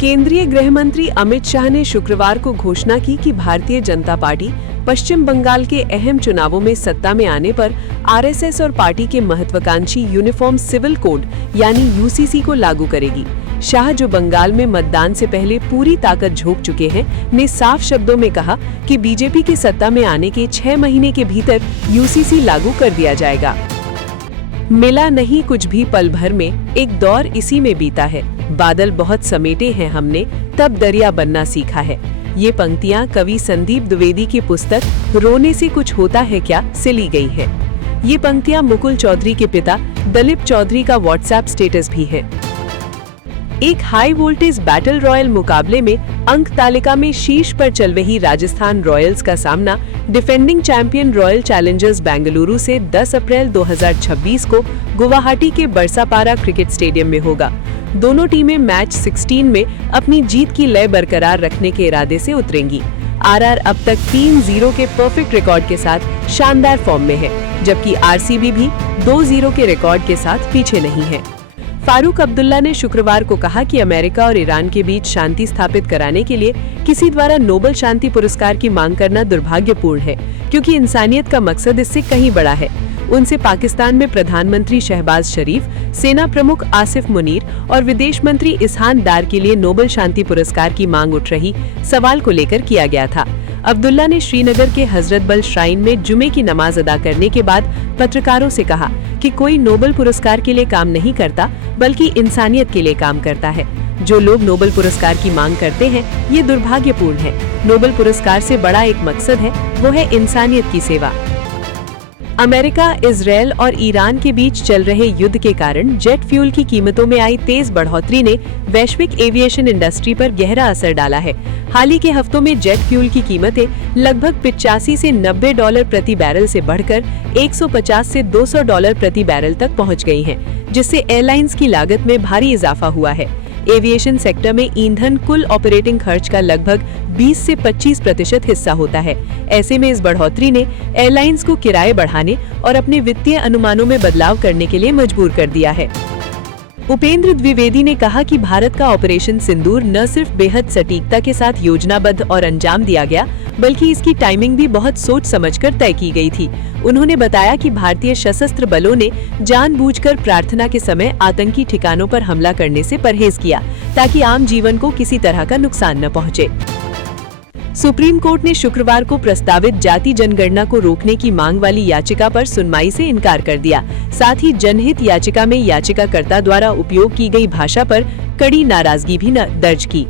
केंद्रीय गृह मंत्री अमित शाह ने शुक्रवार को घोषणा की कि भारतीय जनता पार्टी पश्चिम बंगाल के अहम चुनावों में सत्ता में आने पर आरएसएस और पार्टी के महत्वाकांक्षी यूनिफॉर्म सिविल कोड यानी यूसीसी को लागू करेगी। शाह, जो बंगाल में मतदान से पहले पूरी ताकत झोंक चुके हैं, ने साफ शब्दों में कहा कि बीजेपी के सत्ता में आने के 6 महीने के भीतर यूसीसी लागू कर दिया जाएगा। मिला नहीं कुछ भी पल भर में, एक दौर इसी में बीता है। बादल बहुत समेटे हैं हमने, तब दरिया बनना सीखा है। ये पंक्तियां कवि संदीप द्विवेदी की पुस्तक रोने से कुछ होता है क्या से ली गई है। ये पंक्तियां मुकुल चौधरी के पिता दलीप चौधरी का व्हाट्सएप स्टेटस भी है। एक हाई वोल्टेज बैटल रॉयल मुकाबले में अंक तालिका में शीर्ष पर चल रही राजस्थान रॉयल्स का सामना defending champion royal Challengers Bengaluru से 10 अप्रैल 2026 को गुवाहाटी के बरसापारा क्रिकेट स्टेडियम में होगा। दोनों टीमें मैच 16 में अपनी जीत की लय बरकरार रखने के इरादे से उतरेंगी। आरआर अब तक 3-0 के परफेक्ट रिकॉर्ड के साथ शानदार फॉर्म में है, जबकि आरसीबी भी 2-0 के रिकॉर्ड के साथ पीछे नहीं है। फारूक अब्दुल्ला ने शुक्रवार को कहा कि अमेरिका और ईरान के बीच शांति स्थापित कराने के लिए किसी द्वारा नोबेल शांति पुरस्कार की मांग करना दुर्भाग्यपूर्ण है, क्योंकि इंसानियत का मकसद इससे कहीं बड़ा है। उनसे पाकिस्तान में प्रधानमंत्री शहबाज शरीफ, सेना प्रमुख आसिफ मुनीर और विदेश मंत्री इसहान डार के लिए नोबेल शांति पुरस्कार की मांग उठ रही सवाल को लेकर किया गया था। अब्दुल्ला ने श्रीनगर के हजरत बल श्राइन में जुमे की नमाज अदा करने के बाद पत्रकारों से कहा कि कोई नोबेल पुरस्कार के लिए काम नहीं करता, बल्कि इंसानियत के लिए काम करता है। जो लोग नोबेल पुरस्कार की मांग करते हैं, ये दुर्भाग्यपूर्ण है। नोबेल पुरस्कार से बड़ा एक मकसद है, वो है इंसानियत की सेवा। अमेरिका, इजरायल और ईरान के बीच चल रहे युद्ध के कारण जेट फ्यूल की कीमतों में आई तेज बढ़ोतरी ने वैश्विक एविएशन इंडस्ट्री पर गहरा असर डाला है। हाल ही के हफ्तों में जेट फ्यूल की कीमतें लगभग 85 से $90 प्रति बैरल से बढ़कर 150 से $200 प्रति बैरल तक पहुंच गई हैं, जिससे एयरलाइंस की लागत में भारी इजाफा हुआ है। एविएशन सेक्टर में ईंधन कुल ऑपरेटिंग खर्च का लगभग 20 से 25% हिस्सा होता है। ऐसे में इस बढ़ोतरी ने एयरलाइंस को किराए बढ़ाने और अपने वित्तीय अनुमानों में बदलाव करने के लिए मजबूर कर दिया है। उपेंद्र द्विवेदी ने कहा कि भारत का ऑपरेशन सिंदूर न सिर्फ बेहद सटीकता के साथ योजनाबद्ध और अंजाम दिया गया, बल्कि इसकी टाइमिंग भी बहुत सोच समझकर तय की गई थी। उन्होंने बताया कि भारतीय सशस्त्र बलों ने जानबूझकर प्रार्थना के समय आतंकी ठिकानों पर हमला करने से परहेज किया, ताकि आम जीवन को किसी तरह का नुकसान न पहुंचे। सुप्रीम कोर्ट ने शुक्रवार को प्रस्तावित जाति जनगणना को रोकने की मांग वाली याचिका पर सुनवाई से इनकार कर दिया। साथ ही जनहित याचिका में याचिकाकर्ता द्वारा उपयोग की गई भाषा पर कड़ी नाराजगी भी दर्ज की।